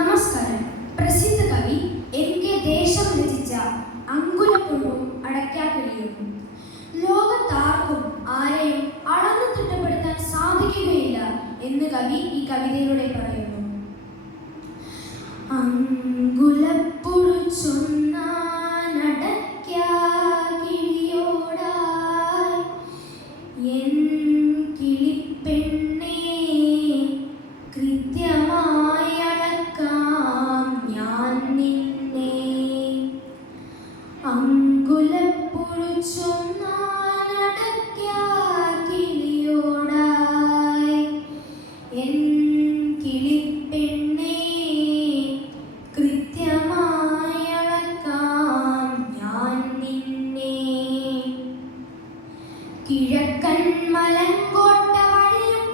നമസ്കാരം. പ്രസിദ്ധ കവി MK ദേശം രചിച്ച അങ്കുലപ്പുഴുവും അടയ്ക്കാക്കിളിയും. ലോകത്താർക്കും ആരെയും അളന്നു തിട്ടപ്പെടുത്താൻ സാധിക്കുകയില്ല എന്ന് കവി ഈ കവിതയിലൂടെ പറയുന്നു. അങ്കുലപ്പുഴു ചൊന്നാനടയ്ക്കാക്കിളിയോടായി എൻ കിളിപ്പെണ്ണേ കൃത്യമായി അളക്കാം ഞാൻ നിന്നെ. അങ്കുലപ്പുഴു ചൊന്നാനടയ്ക്കാക്കിളിയോടായി എൻ കിളിപ്പെണ്ണേ കൃത്യമായി അളക്കാം ഞാൻ നിന്നെ. കിഴക്കൻ മലങ്കോട്ട വഴിയും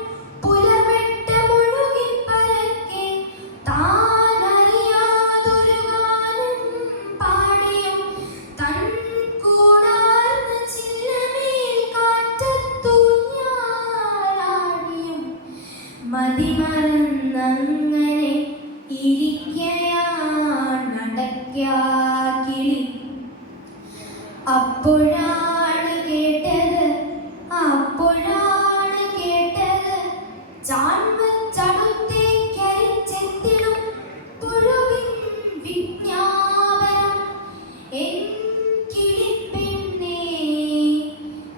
പുലവെട്ട മുഴുകി പരക്കെ താനറിയാതൊരു ഗാനം പാടിയും തൻ കൂടാർന്ന ചില്ലമേൽ കാറ്റത്തൂഞ്ഞാലാടിയും മതിമറന്നങ്ങനെ ഇരിക്കയാണടയ്ക്കാക്കിളി. അപ്പോഴാണ് കേട്ടത് ചാൺവച്ചടുത്തേക്കരിച്ചെത്തിടും പുഴുവിൻ വിജ്ഞാപനം. എൻ കിളിപ്പെണ്ണേ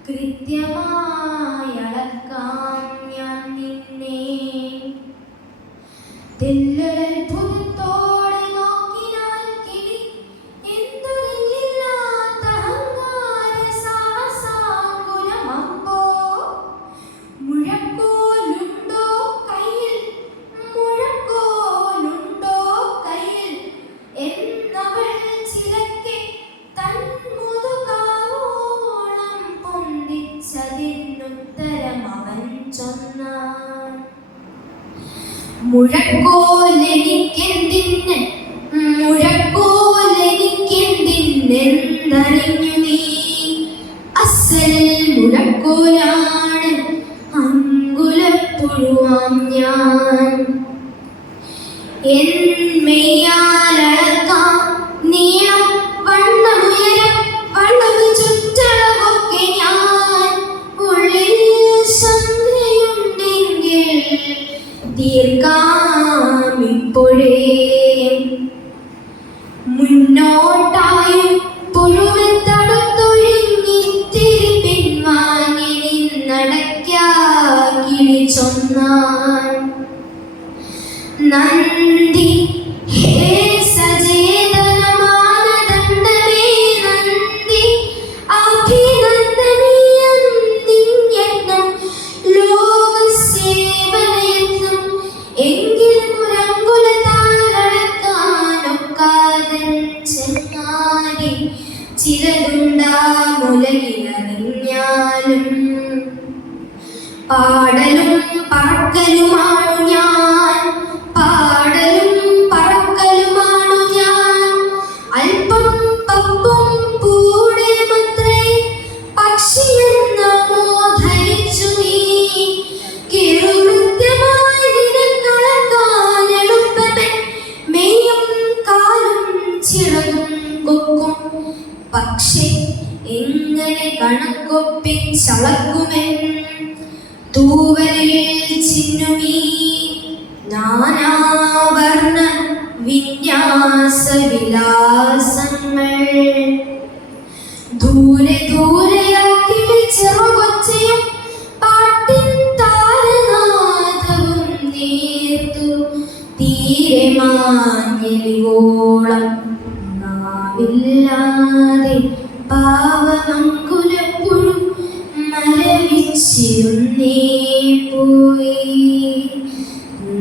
കൃത്യമായി അളക്കാം ഞാൻ നിന്നെ. തെല്ലത്ഭുതത്തോടെ നോക്കിനാൽ കിളി എന്തൊരില്ലാത്ത അഹങ്കാര സാഹസാങ്കുലമമ്പോ. മുഴക്കോലുണ്ടോ കയ്യിൽ എന്നവൾ ചിലക്കെ തൻ മുതുകാവോളം പൊന്തിച്ചതിനുത്തരം അവൻ ചൊന്നാൻ. മുഴക്കോലെനിക്കെന്തിനെന്നറിഞ്ഞു നീ. അസൽ മുഴക്കോലാണ് അങ്കുലപ്പുഴുവാം ഞാൻ. എൻ മെയ്യാലളക്കാം നീളം വണ്ണമുയരം വണ്ണമു ചുറ്റളവൊക്കെ ഞാൻ. ഉള്ളിൽ ശങ്കയുണ്ടെങ്കിൽ തീർക്കാം ഇപ്പോഴേ. മുന്നോട്ടായി പുഴുവിൽ തടുത്തൊഴുങ്ങിത്തിരി പിൻവാങ്ങി നിന്നടയ്ക്കാക്കിളി ചൊന്നാൻ. നന്ദി ഹേ സചേതന മാനദണ്ഡമേ നന്ദി അഭിനന്ദനീയം നിന്യജ്ഞം ലോകസേവനയത്നം. എങ്കിലും ഒരങ്കുലത്താലടക്കാനൊക്കാതൻ ചെന്നാരി ചിലതുണ്ടാമുലകിലറിഞ്ഞാലും. പാടലും പറക്കലുമാണു ഞാൻ, അല്പം പപ്പും പൂടെയുമത്രേ പക്ഷിയെന്നോ ധരിച്ചു നീ. കിറുകൃത്യമായി നിനക്കളക്കാൻ എളുപ്പമേ മെയ്യും കാലും ചിറകും കൊക്കും. പക്ഷേ എങ്ങനെ കണക്കൊപ്പിച്ചളക്കുമെൻ തൂവലിൽ ചിന്നുമീ നാനാവർണ്ണ വിന്യാസവിലാസങ്ങൾ. ദൂരെ ദൂരെയാക്കിളി ചെറുകൊച്ചയും പാട്ടിൻ താരനാദവും നേർത്തു തീരെ മാഞ്ഞെലിവോളം നാവില്ലാതെ പാവമങ്കുലപ്പുഴു മരവിച്ചിരുന്നേ പോയി.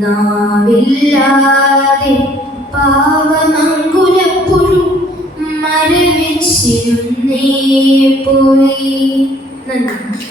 നാവില്ലാതെ പാവമങ്കുലപ്പുഴു മരവിച്ചിരുന്നേ പോയി. നന്ദി.